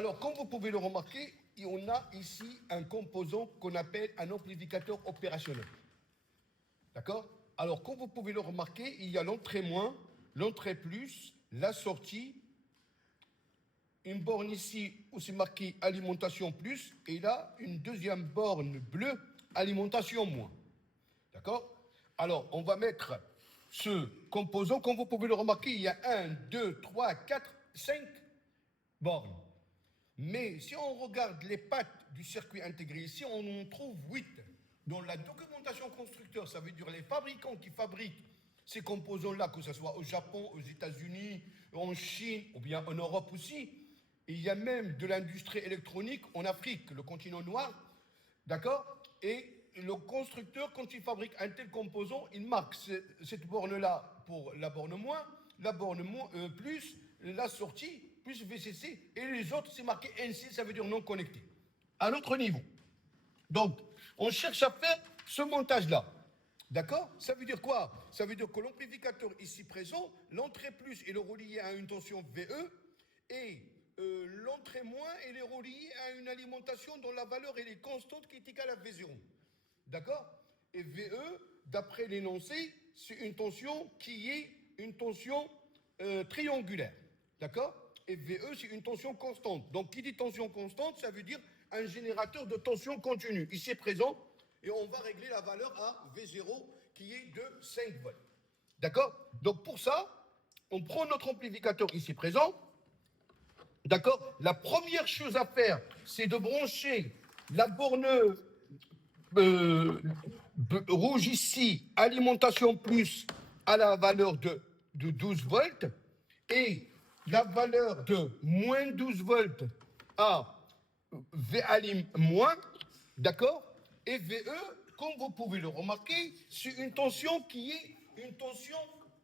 Alors, comme vous pouvez le remarquer, on a ici un composant qu'on appelle un amplificateur opérationnel. D'accord? Alors, comme vous pouvez le remarquer, il y a l'entrée moins, l'entrée plus, la sortie, une borne ici où c'est marqué alimentation plus, et là, une deuxième borne bleue, alimentation moins. D'accord? Alors, on va mettre ce composant, comme vous pouvez le remarquer, il y a 1, 2, 3, 4, 5 bornes. Mais si on regarde les pattes du circuit intégré ici, on en trouve 8. Dans la documentation constructeur, ça veut dire les fabricants qui fabriquent ces composants-là, que ce soit au Japon, aux États-Unis, en Chine ou bien en Europe aussi. Il y a même de l'industrie électronique en Afrique, le continent noir, d'accord? Et le constructeur, quand il fabrique un tel composant, il marque cette borne-là pour la borne moins, plus, la sortie, plus VCC, et les autres, c'est marqué NC, ça veut dire non connecté. À notre niveau. Donc, on cherche à faire ce montage-là. D'accord? Ça veut dire quoi? Ça veut dire que l'amplificateur ici présent, l'entrée plus, il est relié à une tension VE, et l'entrée moins, elle est reliée à une alimentation dont la valeur elle est constante qui est égale à V0. D'accord? Et VE, d'après l'énoncé, c'est une tension qui est une tension triangulaire. D'accord? Et VE, c'est une tension constante. Donc, qui dit tension constante, ça veut dire un générateur de tension continue. Ici est présent, et on va régler la valeur à V0, qui est de 5 volts. D'accord? Donc, pour ça, on prend notre amplificateur ici présent. D'accord? La première chose à faire, c'est de brancher la borne rouge ici, alimentation plus, à la valeur de 12 volts, et la valeur de moins 12 volts à Valim moins, d'accord? Et VE, comme vous pouvez le remarquer, c'est une tension qui est une tension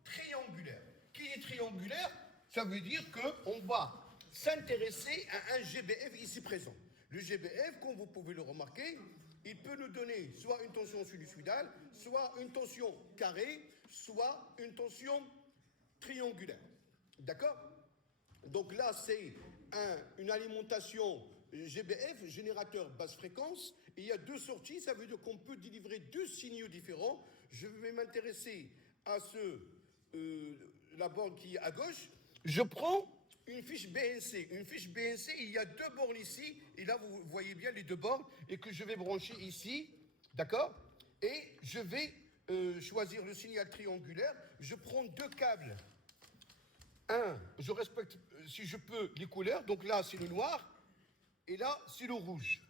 triangulaire. Qui est triangulaire? Ça veut dire qu'on va s'intéresser à un GBF ici présent. Le GBF, comme vous pouvez le remarquer, il peut nous donner soit une tension sinusoïdale, soit une tension carrée, soit une tension triangulaire. D'accord? Donc là, c'est une alimentation GBF, générateur basse fréquence. Et il y a deux sorties, ça veut dire qu'on peut délivrer deux signaux différents. Je vais m'intéresser à la borne qui est à gauche. Je prends une fiche BNC. Une fiche BNC, il y a deux bornes ici. Et là, vous voyez bien les deux bornes. Et que je vais brancher ici. D'accord? Et je vais choisir le signal triangulaire. Je prends deux câbles. Je respecte, si je peux, les couleurs. Donc là, c'est le noir. Et là, c'est le rouge.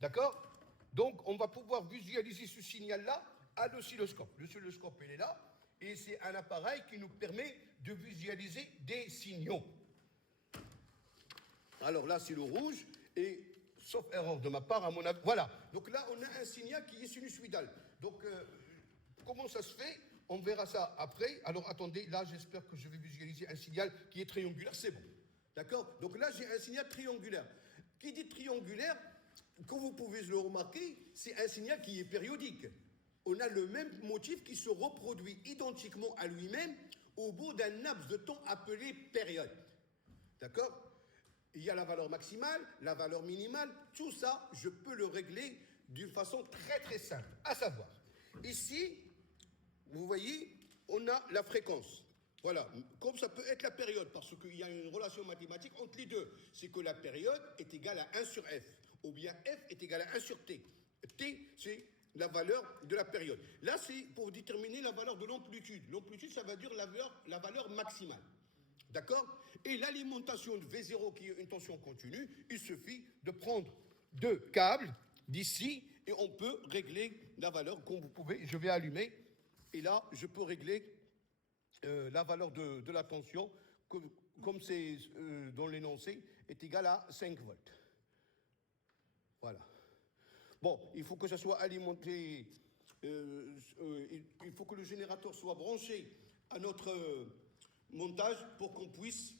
D'accord? Donc, on va pouvoir visualiser ce signal-là à l'oscilloscope. L'oscilloscope, il est là. Et c'est un appareil qui nous permet de visualiser des signaux. Alors là, c'est le rouge. Et, sauf erreur de ma part, à mon avis. Voilà. Donc là, on a un signal qui est sinusoïdal. Donc, comment ça se fait? On verra ça après. Alors, attendez. Là, j'espère que je vais visualiser un signal qui est triangulaire. C'est bon. D'accord? Donc là, j'ai un signal triangulaire. Qui dit triangulaire, comme vous pouvez le remarquer, c'est un signal qui est périodique. On a le même motif qui se reproduit identiquement à lui-même au bout d'un laps de temps appelé période. D'accord? Il y a la valeur maximale, la valeur minimale, tout ça, je peux le régler d'une façon très très simple. À savoir, ici, vous voyez, on a la fréquence. Voilà, comme ça peut être la période, parce qu'il y a une relation mathématique entre les deux. C'est que la période est égale à 1 sur F, ou bien F est égal à 1 sur T. T, c'est la valeur de la période. Là, c'est pour déterminer la valeur de l'amplitude. L'amplitude, ça veut dire la valeur maximale. D'accord? Et l'alimentation de V0, qui est une tension continue, il suffit de prendre deux câbles d'ici, et on peut régler la valeur, comme vous pouvez. Je vais allumer, et là, je peux régler la valeur de la tension, comme c'est dans l'énoncé, est égale à 5 volts. Voilà. Bon, il faut que ça soit alimenté, il faut que le générateur soit branché à notre montage pour qu'on puisse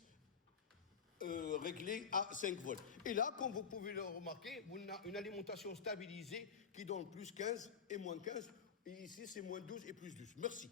régler à 5 volts. Et là, comme vous pouvez le remarquer, on a une alimentation stabilisée qui donne plus 15 et moins 15. Et ici, c'est moins 12 et plus 12. Merci.